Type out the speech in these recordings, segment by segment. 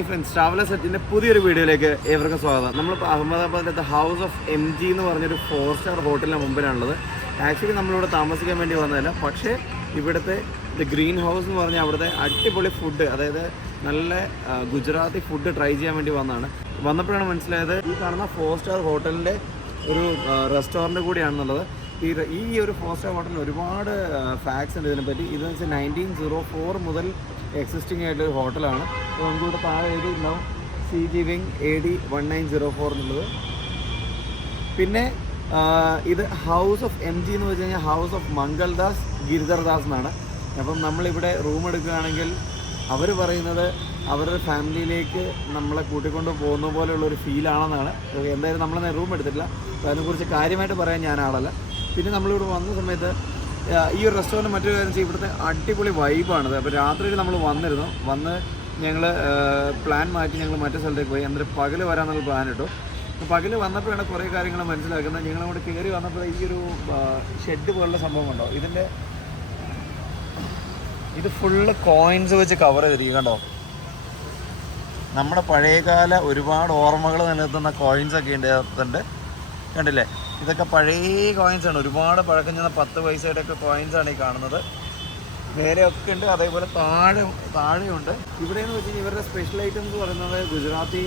Hi friends, traveller സെറ്റിൻ്റെ പുതിയൊരു വീഡിയോയിലേക്ക് ഏവർക്കും സ്വാഗതം. നമ്മളിപ്പോൾ അഹമ്മദാബാദിലത്തെ ഹൗസ് ഓഫ് MG എന്ന് പറഞ്ഞൊരു 4-സ്റ്റാർ ഹോട്ടലിന് മുമ്പിലാണുള്ളത്. ആക്ച്വലി നമ്മളിവിടെ താമസിക്കാൻ വേണ്ടി വന്നതല്ല, പക്ഷേ ഇവിടുത്തെ ദ ഗ്രീൻ ഹൗസ് എന്ന് പറഞ്ഞാൽ അവിടുത്തെ അടിപൊളി ഫുഡ്, അതായത് നല്ല ഗുജറാത്തി ഫുഡ് ട്രൈ ചെയ്യാൻ വേണ്ടി വന്നതാണ്. വന്നപ്പോഴാണ് മനസ്സിലായത് ഈ കാണുന്ന 4-സ്റ്റാർ ഹോട്ടലിൻ്റെ ഒരു റെസ്റ്റോറൻറ്റ് കൂടിയാണെന്നുള്ളത്. ഈ ഒരു 4-സ്റ്റാർ ഹോട്ടലിന് ഒരുപാട് ഫാക്ട്സ് ഉണ്ട് ഇതിനെപ്പറ്റി. ഇതെന്ന് വെച്ചാൽ 1904 മുതൽ എക്സിസ്റ്റിംഗ് ആയിട്ടൊരു ഹോട്ടലാണ്. അപ്പോൾ നമുക്കിവിടെ താഴെ എഴുതിയിട്ടുണ്ടാവും CG Wing AD 1904 എന്നുള്ളത്. പിന്നെ ഇത് ഹൗസ് ഓഫ് MG എന്ന് വെച്ച് കഴിഞ്ഞാൽ ഹൗസ് ഓഫ് മംഗൾദാസ് ഗിരിധർദാസ് എന്നാണ്. അപ്പം നമ്മളിവിടെ റൂം എടുക്കുകയാണെങ്കിൽ അവർ പറയുന്നത് അവരുടെ ഫാമിലിയിലേക്ക് നമ്മളെ കൂട്ടിക്കൊണ്ട് പോകുന്ന പോലെയുള്ളൊരു ഫീലാണെന്നാണ്. എന്തായാലും നമ്മളെ റൂം എടുത്തിട്ടില്ല, അപ്പോൾ അതിനെക്കുറിച്ച് കാര്യമായിട്ട് പറയാൻ ഞാൻ ആളല്ല. പിന്നെ നമ്മളിവിടെ വന്ന സമയത്ത് ഈ ഒരു റെസ്റ്റോറൻറ്റ് മറ്റൊരു കാര്യം വെച്ചാൽ ഇവിടുത്തെ അടിപൊളി വൈബാണിത്. അപ്പോൾ രാത്രിയിൽ നമ്മൾ വന്ന് ഞങ്ങൾ പ്ലാൻ മാറ്റി ഞങ്ങൾ മറ്റു സ്ഥലത്തേക്ക് പോയി. എന്നിട്ട് പകൽ വരാമെന്നുള്ള പ്ലാൻ ഇട്ടു. പകൽ വന്നപ്പോഴാണ് കുറേ കാര്യങ്ങൾ മനസ്സിലാക്കുന്നത്. ഞങ്ങളങ്ങോട്ട് കയറി വന്നപ്പോൾ ഈ ഒരു ഷെഡ് പോലുള്ള സംഭവം ഉണ്ടോ, ഇത് ഫുള്ള് കോയിൻസ് വെച്ച് കവർ ചെയ്തിരിക്കും. കണ്ടോ, നമ്മുടെ പഴയകാല ഒരുപാട് ഓർമ്മകൾ നിലനിർത്തുന്ന കോയിൻസൊക്കെ ഉണ്ട്. കണ്ടില്ലേ, ഇതൊക്കെ പഴയ കോയിൻസാണ്, ഒരുപാട് പഴക്കം ചെന്ന 10 പൈസയുടെയൊക്കെ കോയിൻസാണ് ഈ കാണുന്നത്. നേരെയൊക്കെ ഉണ്ട്, അതേപോലെ താഴെയുണ്ട്. ഇവിടെയെന്ന് വെച്ച് കഴിഞ്ഞാൽ ഇവരുടെ സ്പെഷ്യൽ ഐറ്റം എന്ന് പറയുന്നത് ഗുജറാത്തി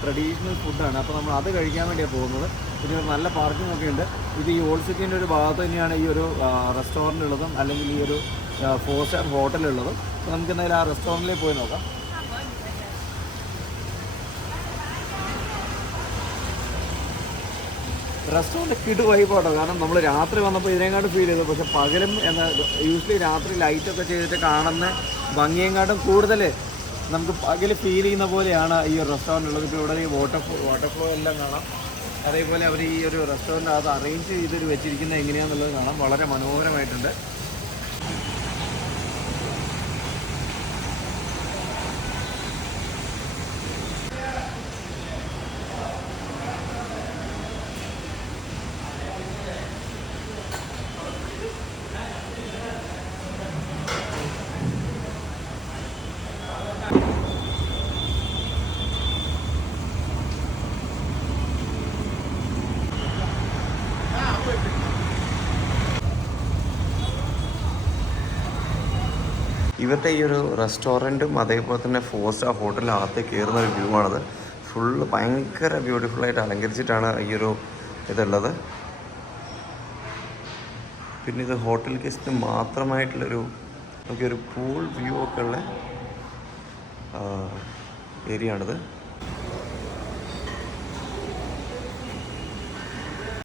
ട്രഡീഷണൽ ഫുഡാണ്. അപ്പോൾ നമ്മൾ അത് കഴിക്കാൻ വേണ്ടിയാണ് പോകുന്നത്. പിന്നെ നല്ല പാർക്കിംഗ് ഒക്കെ ഉണ്ട്. ഇത് ഈ ഓൾഡ് സിറ്റിൻ്റെ ഒരു ഭാഗത്ത് തന്നെയാണ് ഈ ഒരു റെസ്റ്റോറൻ്റ് ഉള്ളതും അല്ലെങ്കിൽ ഈ ഒരു 4-സ്റ്റാർ ഹോട്ടലുള്ളതും. അപ്പോൾ നമുക്ക് എന്തായാലും ആ റെസ്റ്റോറൻറ്റിലേക്ക് പോയി നോക്കാം. റെസ്റ്റോറൻറ്റ് കിട് വൈബാട്ടോ. കാരണം നമ്മൾ രാത്രി വന്നപ്പോൾ ഇതിനെക്കാട്ടും ഫീൽ ചെയ്തു. പക്ഷെ പകലും യൂഷ്വലി രാത്രി ലൈറ്റൊക്കെ ചെയ്തിട്ട് കാണുന്ന ഭംഗിയെക്കാട്ടും കൂടുതൽ നമുക്ക് പകൽ ഫീൽ ചെയ്യുന്ന പോലെയാണ് ഈ ഒരു റെസ്റ്റോറൻറ്റ് ഉള്ളത്. ഇപ്പോൾ ഇവിടെ ഈ വാട്ടർ ഫ്ലോ എല്ലാം കാണാം. അതേപോലെ അവർ ഈ ഒരു റെസ്റ്റോറൻറ്റ് അത് അറേഞ്ച് ചെയ്തിട്ട് വെച്ചിരിക്കുന്നത് എങ്ങനെയാണെന്നുള്ളത് കാണാം. വളരെ മനോഹരമായിട്ടുണ്ട്. ഇവരുടെ ഈ ഒരു റെസ്റ്റോറൻറ്റും അതേപോലെ തന്നെ 4-സ്റ്റാർ ഹോട്ടലിനകത്ത് കയറുന്ന ഒരു വ്യൂ ആണത്. ഫുള്ള് ഭയങ്കര ബ്യൂട്ടിഫുള്ളായിട്ട് അലങ്കരിച്ചിട്ടാണ് ഈ ഒരു ഇതുള്ളത്. പിന്നെ ഇത് ഹോട്ടൽ ഗസ്റ്റിന് മാത്രമായിട്ടുള്ളൊരു ഒരു പൂൾ വ്യൂ ഒക്കെ ഉള്ള ഏരിയ ആണിത്.